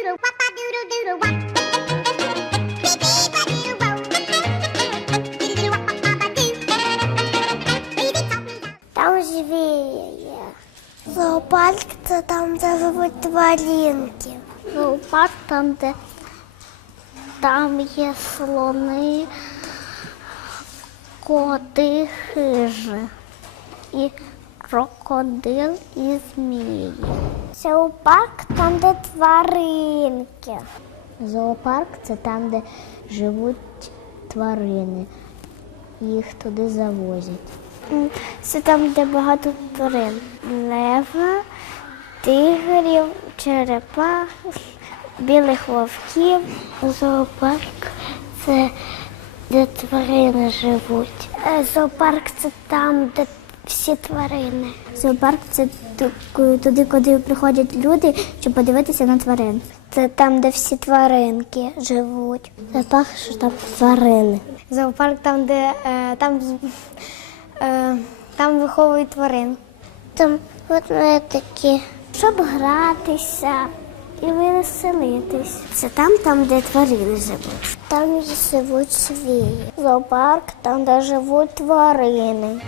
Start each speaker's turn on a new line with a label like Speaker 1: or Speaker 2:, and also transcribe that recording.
Speaker 1: doodle wop a doodle doodle wop.
Speaker 2: Там є. Зоопарк це там, де живуть тваринки. Зоопарк там, де там є слони, коти, хижі. І крокодил і змії. Зоопарк там, де тваринки. Зоопарк це там, де живуть тварини. Їх туди завозять. Це там, де багато тварин. Лева, тигрів, черепах, білих вовків. Зоопарк це де тварини живуть. Е, Зоопарк це там, де всі тварини. Зоопарк це туди, куди приходять люди, щоб подивитися на тварин. Це там, де всі тваринки живуть. Зоопарк, що там тварини.
Speaker 3: Зоопарк там, де е, там, е, там виховують тварин.
Speaker 2: Там ведмедики, щоб гратися і веселитись. Це там, там, де тварини живуть. Там живуть свії. Зоопарк там, де живуть тварини.